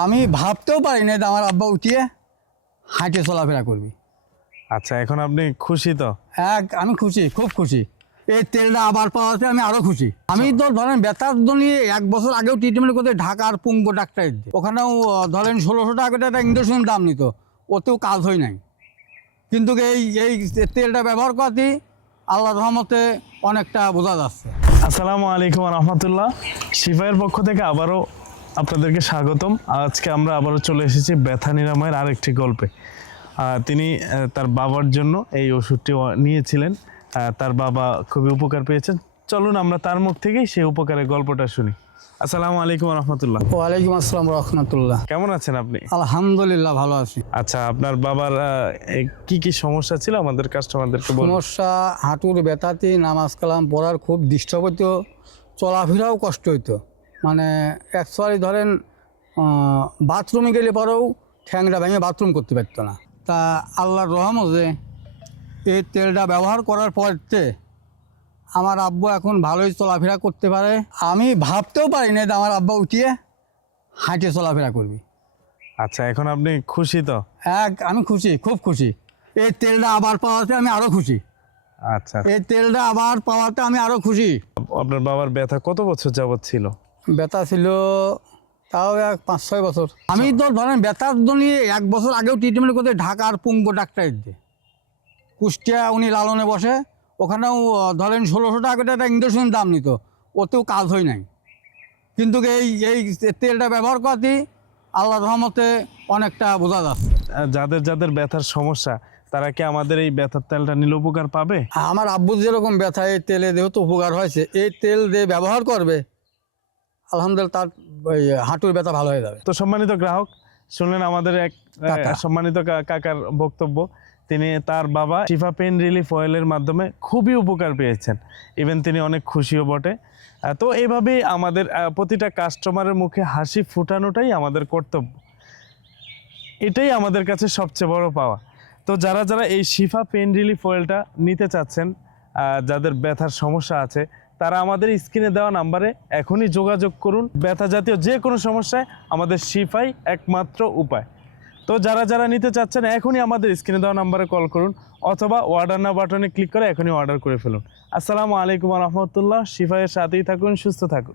আমি ভাবতেও পারি না যে আমার আব্বা উঠিয়ে হাঁটে চলাফেরা করবি। আচ্ছা, এখন আপনি খুশি তো? আমি খুশি, খুব খুশি। এই তেলটা আবার পাওয়াতে আমি আরো খুশি। আমি তো ধরেন বেতার নিয়ে 1 বছর আগেও ট্রিটমেন্ট করতে ঢাকার পুঙ্গ ডাক্তার ওখানেও ধরেন 1600 টাকা করে একটা ইঞ্জেকশন দাম নিত, ওতেও কাজ হয় নাই। কিন্তু এই তেলটা ব্যবহার করতে আল্লাহর রহমতে অনেকটা বোঝা যাচ্ছে। আসসালামু আলাইকুম রহমতুল্লাহ। শিফায়ের পক্ষ থেকে আবারও আপনাদেরকে স্বাগতম। আজকে আমরা আবারও চলে এসেছি ব্যথা নিরাময়ের আরেকটি গল্পে। তিনি তার বাবার জন্য এই ওষুধটি নিয়েছিলেন। তার বাবা খুবই উপকার পেয়েছেন। চলুন আমরা তার মুখ থেকেই সেই উপকারের গল্পটা শুনি। আসসালামু আলাইকুম রহমতুল্লাহ। ওয়ালাইকুম আসসালাম রহমতুল্লাহ। কেমন আছেন আপনি? আলহামদুলিল্লাহ ভালো আছি। আচ্ছা, আপনার বাবার কি কি সমস্যা ছিল আমাদের কাস্টমারদেরকে বলুন। সমস্যা হাঁটুর ব্যথাতে নামাজ কালাম পড়ার খুব ডিস্টার্ব হইতো, চলাফেরাও কষ্ট হইতো। মানে অ্যাকচুয়ালি ধরেন বাথরুমে গেলে পরেও ঠ্যাংটা ভেঙে বাথরুম করতে পারতো না। তা আল্লাহর রহমতে এই তেলটা ব্যবহার করার পরতে আমার আব্বু এখন ভালোই চলাফেরা করতে পারে। আমি ভাবতেও পারি না যে আমার আব্বা উঠিয়ে হাঁটে চলাফেরা করবি। আচ্ছা, এখন আপনি খুশি তো? আমি খুশি, খুব খুশি। এই তেলটা আবার পাওয়াতে আমি আরও খুশি। আচ্ছা, এই তেলটা আবার পাওয়াতে আমি আরও খুশি। আপনার বাবার ব্যথা কত বছর যাবৎ ছিল? ব্যথা ছিল তাও 5-6 বছর। আমি তো ধরেন ব্যথার নিয়ে 1 বছর আগেও ট্রিটমেন্ট করতে ঢাকার পুঙ্গ ডাক্তার কুষ্টিয়া উনি লালনে বসে, ওখানেও ধরেন 1600 টাকা করে একটা ইঞ্জেকশন দাম নিত, ওতেও কাজ হয় নাই। কিন্তু এই তেলটা ব্যবহার করতে আল্লাহর রহমতে অনেকটা বোঝা যাচ্ছে। যাদের যাদের ব্যথার সমস্যা তারা কি আমাদের এই ব্যথার তেলটা নিলে উপকার পাবে? আমার আব্বুর যেরকম ব্যথা এই তেলে যেহেতু উপকার হয়েছে, এই তেল দিয়ে ব্যবহার করবে আলহামদুলিল্লাহ তার হাঁটুর ব্যথা ভালো হয়ে যাবে। তো সম্মানিত গ্রাহক, শুনলেন আমাদের এক সম্মানিত কাকার বক্তব্য। তিনি তার বাবা শিফা পেন রিলিফ অয়েলের মাধ্যমে খুবই উপকার পেয়েছেন। ইভেন তিনি অনেক খুশিও বটে। তো এইভাবেই আমাদের প্রতিটা কাস্টমারের মুখে হাসি ফুটানোটাই আমাদের কর্তব্য। এটাই আমাদের কাছে সবচেয়ে বড় পাওয়া। তো যারা যারা এই শিফা পেন রিলিফ অয়েলটা নিতে চাচ্ছেন, যাদের ব্যথার সমস্যা আছে, তারা আমাদের স্ক্রিনে দেওয়া নাম্বারে এখনই যোগাযোগ করুন। ব্যথা জাতীয় যে কোনো সমস্যায় আমাদের শিফাই একমাত্র উপায়। তো যারা যারা নিতে চাচ্ছেন এখনই আমাদের স্ক্রিনে দেওয়া নাম্বারে কল করুন, অথবা অর্ডার নাও বাটনে ক্লিক করে এখনই অর্ডার করে ফেলুন। আসসালামু আলাইকুম রহমতুল্লাহ। শিফাইয়ের সাথেই থাকুন, সুস্থ থাকুন।